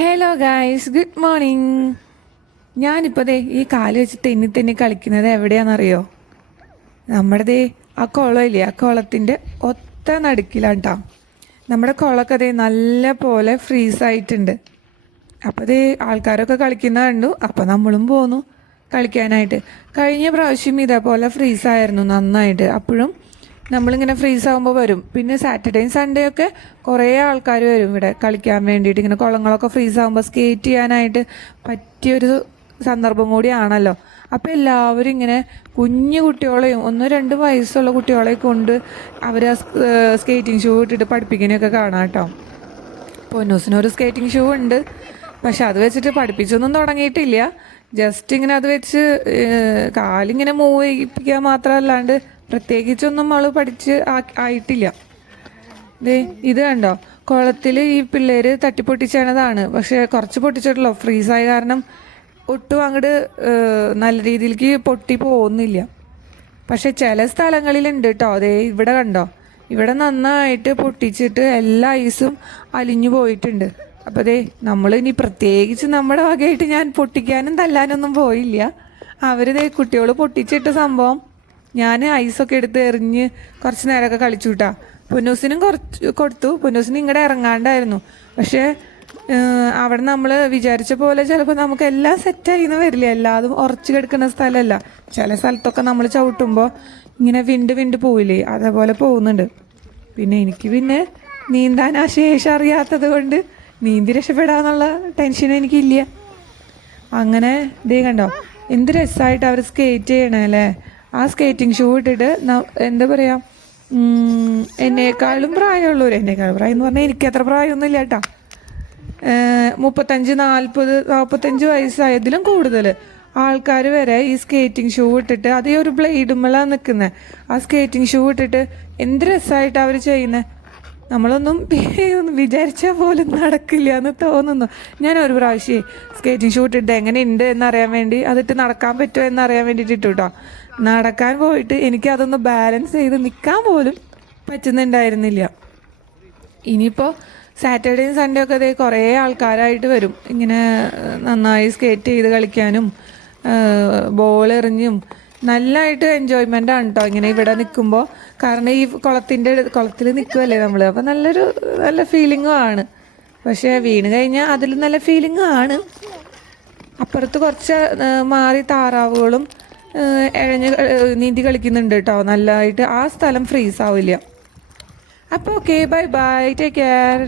Hello guys, good morning. ഞാനിപ്പോൾ ദേ ഈ കാല് വെച്ച് തെന്നി തെന്നി കളിക്കുന്നത് എവിടെയാണെന്നറിയോ? നമ്മുടെ ദേ ആ കുളമില്ലേ, ആ കുളത്തിൻ്റെ ഒത്ത നടുക്കിലാണ് കേട്ടോ. നമ്മുടെ കുളമൊക്കെ ദേ നല്ല പോലെ ഫ്രീസായിട്ടുണ്ട്. അപ്പോൾ ദേ ആൾക്കാരൊക്കെ കളിക്കുന്ന കണ്ടു. അപ്പോൾ നമ്മളും പോന്നു കളിക്കാനായിട്ട്. കഴിഞ്ഞ പ്രാവശ്യം ഇതേപോലെ ഫ്രീസായിരുന്നു നന്നായിട്ട്. അപ്പോഴും നമ്മളിങ്ങനെ ഫ്രീസ് ആകുമ്പോൾ വരും. പിന്നെ സാറ്റർഡേയും സൺഡേ ഒക്കെ കുറേ ആൾക്കാർ വരും ഇവിടെ കളിക്കാൻ വേണ്ടിയിട്ട്. ഇങ്ങനെ കുളങ്ങളൊക്കെ ഫ്രീസ് ആകുമ്പോൾ സ്കേറ്റ് ചെയ്യാനായിട്ട് പറ്റിയൊരു സന്ദർഭം കൂടിയാണല്ലോ. അപ്പോൾ എല്ലാവരും ഇങ്ങനെ കുഞ്ഞു കുട്ടികളെയും 1-2 വയസ്സുള്ള കുട്ടികളെ കൊണ്ട് അവർ സ്കേറ്റിംഗ് ഷൂ ഇട്ടിട്ട് പഠിപ്പിക്കുന്നതൊക്കെ കാണാം കേട്ടോ. പൊന്നൂസിനൊരു സ്കേറ്റിംഗ് ഷൂ ഉണ്ട്, പക്ഷെ അത് വെച്ചിട്ട് പഠിപ്പിച്ചൊന്നും തുടങ്ങിയിട്ടില്ല. ജസ്റ്റ് ഇങ്ങനെ അത് വെച്ച് കാലിങ്ങനെ മൂവ് ചെയ്യിപ്പിക്കുക മാത്രമല്ലാണ്ട് പ്രത്യേകിച്ചൊന്നും അവൾ പഠിച്ച് ആയിട്ടില്ല. ഇത് കണ്ടോ, കുളത്തിൽ ഈ പിള്ളേർ തട്ടിപ്പൊട്ടിച്ചതാണ്. പക്ഷെ കുറച്ച് പൊട്ടിച്ചിട്ടുള്ളൂ, ഫ്രീസായ കാരണം ഒട്ടും അങ്ങോട്ട് നല്ല രീതിയിലേക്ക് പൊട്ടി പോകുന്നില്ല. പക്ഷെ ചില സ്ഥലങ്ങളിലുണ്ട് കേട്ടോ. ഇവിടെ കണ്ടോ, ഇവിടെ നന്നായിട്ട് പൊട്ടിച്ചിട്ട് എല്ലാ ഐസും അലിഞ്ഞു പോയിട്ടുണ്ട്. അപ്പോൾ നമ്മൾ ഇനി പ്രത്യേകിച്ച് നമ്മുടെ വകയായിട്ട് ഞാൻ പൊട്ടിക്കാനും തല്ലാനൊന്നും പോയില്ല. അവർ കുട്ടികൾ പൊട്ടിച്ചിട്ട സംഭവം ഞാൻ ഐസൊക്കെ എടുത്ത് എറിഞ്ഞ് കുറച്ച് നേരമൊക്കെ കളിച്ചു കിട്ടാ. പൊന്നൂസിനും കുറച്ച് കൊടുത്തു. പൊന്നൂസിന് ഇങ്ങോട്ട് ഇറങ്ങാണ്ടായിരുന്നു. പക്ഷേ അവിടെ നമ്മൾ വിചാരിച്ച പോലെ ചിലപ്പോൾ നമുക്ക് എല്ലാം സെറ്റായിന്ന് വരില്ല. എല്ലാതും ഉറച്ചു കിടക്കുന്ന സ്ഥലമല്ല. ചില സ്ഥലത്തൊക്കെ നമ്മൾ ചവിട്ടുമ്പോൾ ഇങ്ങനെ വിണ്ട് പോവില്ലേ, അതേപോലെ പോകുന്നുണ്ട്. പിന്നെ എനിക്ക് നീന്താൻ ആ ശേഷം അറിയാത്തത് കൊണ്ട് നീന്തി രക്ഷപ്പെടാന്നുള്ള ടെൻഷൻ എനിക്കില്ല. അങ്ങനെ കണ്ടോ എന്ത് രസമായിട്ട് അവർ സ്കേറ്റ് ചെയ്യണേ അല്ലേ. ആ സ്കേറ്റിംഗ് ഷൂ ഇട്ടിട്ട് എന്താ പറയുക, എന്നേക്കാളും പ്രായമുള്ളവർ, എന്നേക്കാളും പ്രായം എന്ന് പറഞ്ഞാൽ എനിക്ക് അത്ര പ്രായമൊന്നുമില്ല കേട്ടോ. 35-40-45 വയസ്സായതിലും കൂടുതൽ ആൾക്കാർ വരെ ഈ സ്കേറ്റിംഗ് ഷൂ ഇട്ടിട്ട്, അതേ ഒരു ബ്ലേഡുമ്മലാണ് നിൽക്കുന്നത്. ആ സ്കേറ്റിംഗ് ഷൂ ഇട്ടിട്ട് എന്ത് രസമായിട്ടാണ് അവർ ചെയ്യുന്നത്. നമ്മളൊന്നും വിചാരിച്ചാൽ പോലും നടക്കില്ല എന്ന് തോന്നുന്നു. ഞാൻ ഒരു പ്രാവശ്യം സ്കേറ്റിംഗ് ഷൂ ഇട്ടിട്ട് എങ്ങനെയുണ്ട് എന്നറിയാൻ വേണ്ടി, അതിട്ട് നടക്കാൻ പറ്റുമോ എന്നറിയാൻ വേണ്ടിയിട്ട് ഇട്ടു കേട്ടോ. നടക്കാൻ പോയിട്ട് എനിക്കതൊന്ന് ബാലൻസ് ചെയ്ത് നിൽക്കാൻ പോലും പറ്റുന്നുണ്ടായിരുന്നില്ല. ഇനിയിപ്പോൾ സാറ്റർഡേയും സൺഡേ ഒക്കെ കുറേ ആൾക്കാരായിട്ട് വരും ഇങ്ങനെ നന്നായി സ്കേറ്റ് ചെയ്ത് കളിക്കാനും ബോൾ എറിഞ്ഞും. നല്ലതായിട്ട് എൻജോയ്മെൻ്റ് ആണ് കേട്ടോ ഇങ്ങനെ ഇവിടെ നിൽക്കുമ്പോൾ. കാരണം ഈ കുളത്തിൽ നിൽക്കുമല്ലേ നമ്മൾ, അപ്പോൾ നല്ല ഫീലിങ്ങും ആണ്. പക്ഷേ വീണ് കഴിഞ്ഞാൽ അതിലും നല്ല ഫീലിങ്ങും ആണ്. അപ്പുറത്ത് കുറച്ച് മാറി താറാവുകളും നീന്തി കളിക്കുന്നുണ്ട് കേട്ടോ നല്ലതായിട്ട്. ആ സ്ഥലം ഫ്രീസ് ആവില്ല. അപ്പോൾ okay, bye bye, take care.